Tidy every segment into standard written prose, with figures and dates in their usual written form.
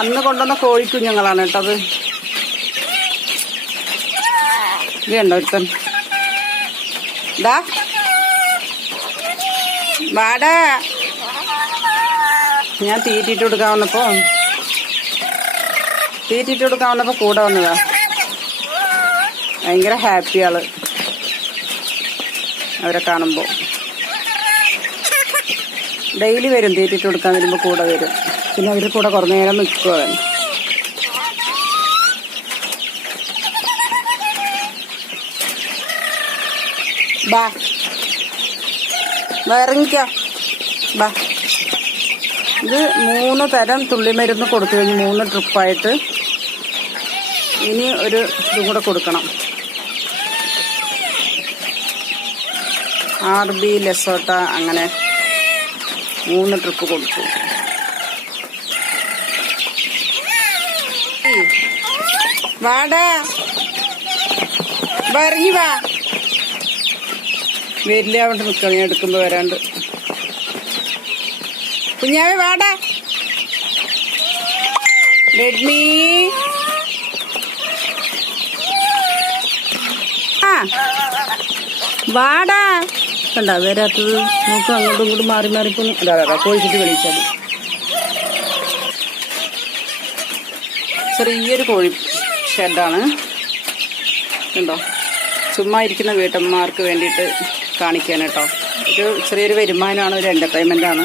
അന്ന് കൊണ്ടുവന്ന കോഴിക്കുഞ്ഞുങ്ങളാണ് കേട്ടത്. ഇത് കണ്ടോ ഒരുത്തൻ. ഡാ വാടാ. ഞാൻ തീറ്റിട്ട് കൊടുക്കാൻ വന്നപ്പോ കൂടെ വന്നതാ. ഭയങ്കര ഹാപ്പി ആള് അവരെ കാണുമ്പോ. ഡെയിലി വരും തീറ്റിട്ട് കൊടുക്കാൻ വരുമ്പോ കൂടെ വരും. പിന്നെ അവരുടെ കൂടെ കുറേ നേരം നിൽക്കുക. ബാ ഇറങ്ങിക്കോ ബാ. ഇത് 3 തരം തുള്ളിമരുന്ന് കൊടുത്തു കഴിഞ്ഞ് 3 ട്രിപ്പായിട്ട്. ഇനി ഒരു ഇതും കൂടെ കൊടുക്കണം. RB ലെസോട്ട അങ്ങനെ 3 ട്രിപ്പ് കൊടുത്തു. വാടാ ഇറങ്ങി വാ. വരില്ല അവിടെ നിൽക്കണം. ഞാൻ എടുക്കുമ്പോ വരാണ്ട്. കുഞ്ഞാവേ വാടാ. റെഡ്മി വാടാ. കണ്ടാ വരാത്തത്. നോക്കും അങ്ങോട്ടും ഇങ്ങോട്ടും മാറി മാറിപ്പോന്നു. അതാ കോഴിച്ചിട്ട് വിളിച്ചാൽ. ചെറിയൊരു കോഴി ഷെഡാണ്. കണ്ടോ, ചുമ്മാ ഇരിക്കുന്ന വീട്ടമ്മമാർക്ക് വേണ്ടിയിട്ട് കാണിക്കാൻ കേട്ടോ. ഒരു ചെറിയൊരു വരുമാനമാണ്, ഒരു എൻ്റർടൈൻമെൻ്റാണ്.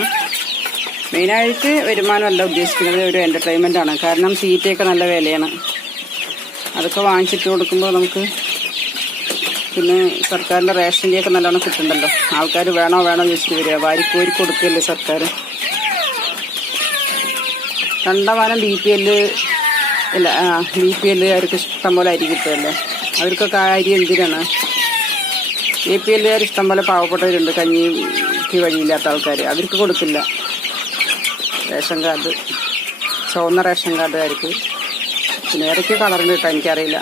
മെയിനായിട്ട് വരുമാനമല്ല ഉദ്ദേശിക്കുന്നത്, ഒരു എൻ്റർടൈൻമെൻ്റാണ്. കാരണം തീറ്റയൊക്കെ നല്ല വിലയാണ്. അതൊക്കെ വാങ്ങിച്ചിട്ട് കൊടുക്കുമ്പോൾ നമുക്ക് പിന്നെ സർക്കാരിൻ്റെ റേഷൻ്റെയൊക്കെ നല്ലോണം കിട്ടുന്നുണ്ടല്ലോ. ആൾക്കാർ വേണോ ചോദിച്ചിട്ട് വരിക. വാരിക്കോരി കൊടുക്കുകയല്ലേ സർക്കാർ. കണ്ടമാനം BPL അവർക്ക് ഇഷ്ടം പോലെ അരി കിട്ടുമല്ലോ. അവർക്കൊക്കെ അരി എന്തിനാണ്? APL ഇഷ്ടം പോലെ പാവപ്പെട്ടവരുണ്ട്, കഞ്ഞിക്ക് വഴിയില്ലാത്ത ആൾക്കാർ. അവർക്ക് കൊടുക്കില്ല. റേഷൻ കാർഡ്, ചുവന്ന റേഷൻ കാർഡുകാർക്ക്. പിന്നെ ഏതൊക്കെ കളറിന് കിട്ടാൻ എനിക്കറിയില്ല.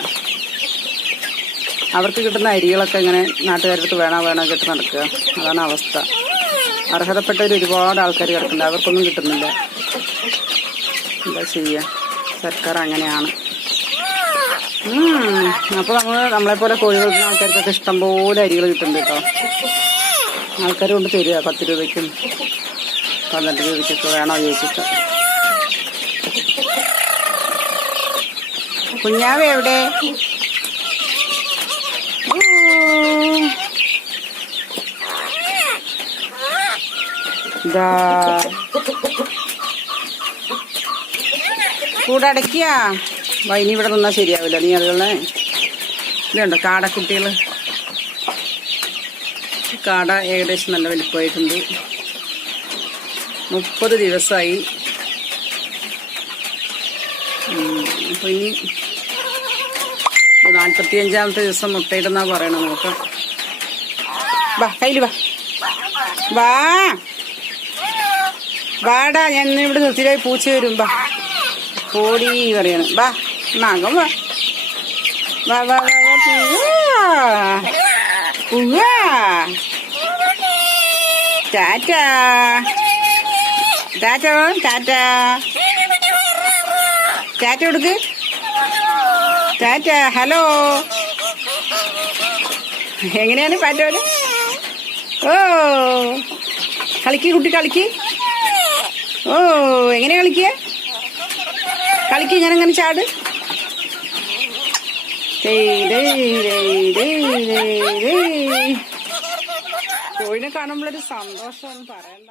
അവർക്ക് കിട്ടുന്ന അരികളൊക്കെ ഇങ്ങനെ നാട്ടുകാർക്ക് വേണോ കിട്ടി നടക്കുക. അതാണ് അവസ്ഥ. അർഹതപ്പെട്ടവർ ഒരുപാട് ആൾക്കാർ കിടക്കുന്നുണ്ട്, അവർക്കൊന്നും കിട്ടുന്നില്ല. എന്താ ചെയ്യുക, സർക്കാർ അങ്ങനെയാണ്. അപ്പോൾ നമ്മളെപ്പോലെ കോഴി കൊടുക്കുന്ന ആൾക്കാർക്കൊക്കെ ഇഷ്ടംപോലെ അരികൾ കിട്ടുന്നുണ്ട് കേട്ടോ. ആൾക്കാർ കൊണ്ട് തരിക 10 രൂപയ്ക്കും 12 രൂപയ്ക്കൊക്കെ വേണോ ചോദിച്ചിട്ട്. കുഞ്ഞാവ് എവിടെ? കൂടെ അടയ്ക്കുക. ഇനി ഇവിടെ നിന്നാൽ ശരിയാവില്ല. നീ അതുകളെ ഇതുണ്ടോ കാടക്കുട്ടികൾ. കാട ഏകദേശം നല്ല വലിപ്പമായിട്ടുണ്ട്. 30 ദിവസമായി. അപ്പോൾ ഇനി 45-ാമത്തെ ദിവസം മുട്ടയിടുന്നാ പറയണം. നോക്കാം. വാ, കയ്യിൽ വാടാ. ഞാൻ ഇവിടെ നിർത്തിയിലായി പൂച്ച വരും. ഓടി പറയണം. മകം വാ. ടാറ്റാ. ടാറ്റ കൊടുക്ക്. ടാറ്റ. ഹലോ. എങ്ങനെയാണ് പാറ്റോല്? ഓ കളിക്ക് കുട്ടി, കളിക്ക്. ഓ എങ്ങനെ കളിക്കുക? ഞാനങ്ങനെ ചാട്. കോഴിനെ കാണുമ്പോഴൊരു സന്തോഷമൊന്നും പറയണ്ട.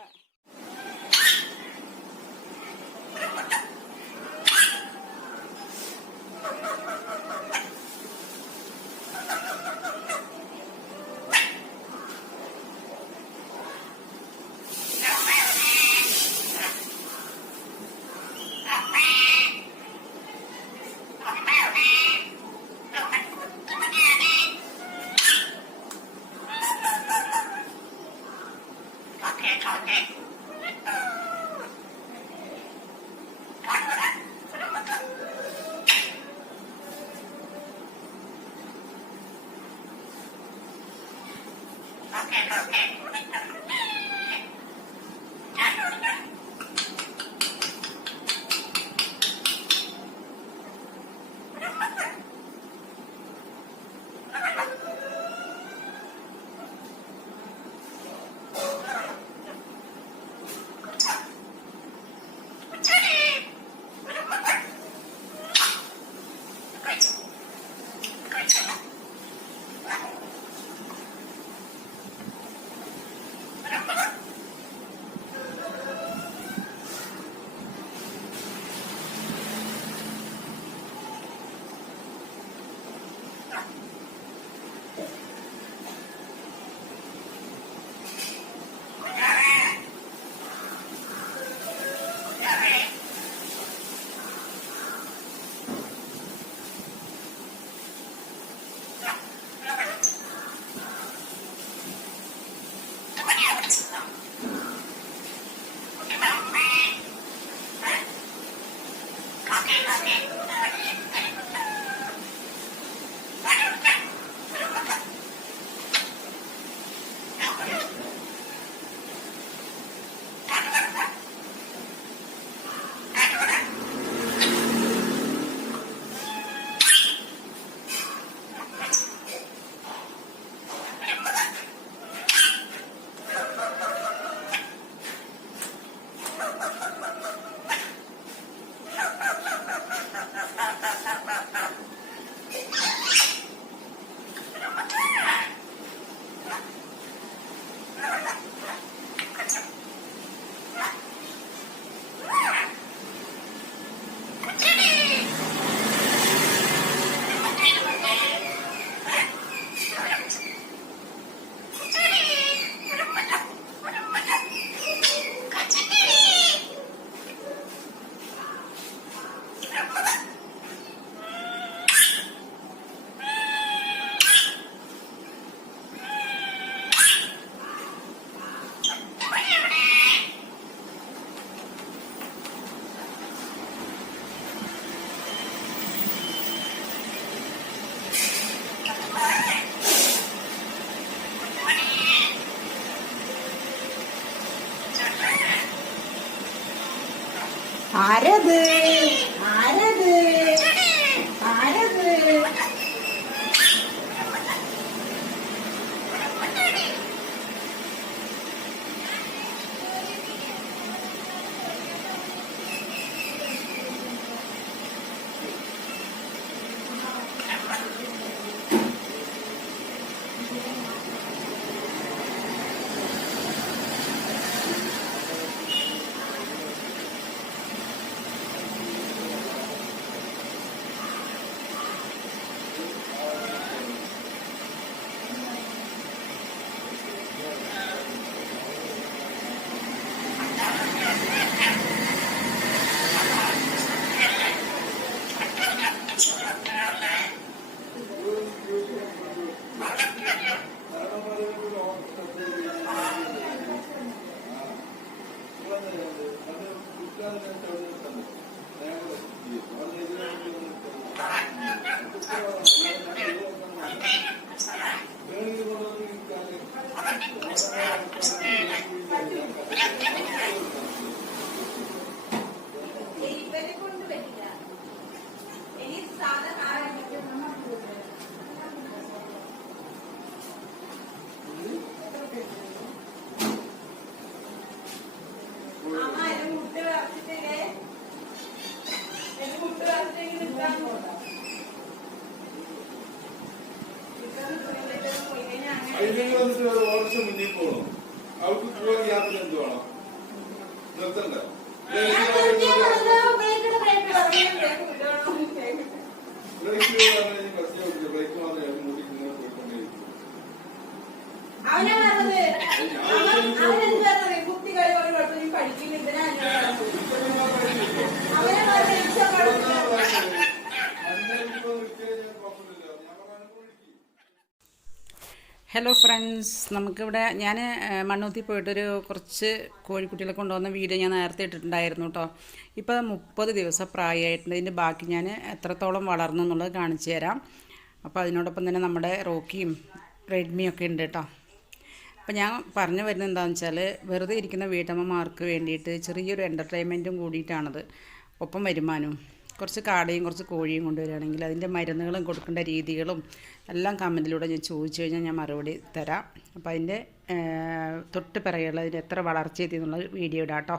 ആരത് ആരത് ആരത്? വർഷം മുന്നിൽ പോകണം. അവർക്ക് പോകാൻ യാത്ര എന്ത് വേണം? നിർത്തണ്ട. ബ്രേക്ക് മാത്രമേ മുടി ഇങ്ങനെ പോയിക്കൊണ്ടേയിരിക്കും. ഹലോ ഫ്രണ്ട്സ്, നമുക്കിവിടെ ഞാൻ മണ്ണൂത്തി പോയിട്ടൊരു കുറച്ച് കോഴിക്കുട്ടികളെ കൊണ്ടുവന്ന വീഡിയോ ഞാൻ നേരത്തെ ഇട്ടിട്ടുണ്ടായിരുന്നു കേട്ടോ. ഇപ്പോൾ 30 ദിവസം പ്രായമായിട്ടുണ്ട്. ഇതിൻ്റെ ബാക്കി ഞാൻ എത്രത്തോളം വളർന്നു എന്നുള്ളത് കാണിച്ചു തരാം. അപ്പോൾ അതിനോടൊപ്പം തന്നെ നമ്മുടെ റോക്കിയും റെഡ്മിയും ഒക്കെ ഉണ്ട് കേട്ടോ. അപ്പോൾ ഞാൻ പറഞ്ഞു വരുന്നത് എന്താണെന്ന് വെച്ചാൽ, വെറുതെ ഇരിക്കുന്ന വീട്ടമ്മമാർക്ക് വേണ്ടിയിട്ട് ചെറിയൊരു എൻ്റർടൈൻമെൻറ്റും കൂടിയിട്ടാണത്. ഒപ്പം വരുമാനവും. കുറച്ച് കാടയും കുറച്ച് കോഴിയും കൊണ്ടുവരികയാണെങ്കിൽ അതിൻ്റെ മരുന്നുകളും കൊടുക്കേണ്ട രീതികളും എല്ലാം കമൻറ്റിലൂടെ ഞാൻ ചോദിച്ചു കഴിഞ്ഞാൽ ഞാൻ മറുപടി തരാം. അപ്പോൾ അതിൻ്റെ തൊട്ട് പറയുള്ളത് അതിന് എത്ര വളർച്ച എത്തി എന്നുള്ള വീഡിയോ ഇടാം കേട്ടോ.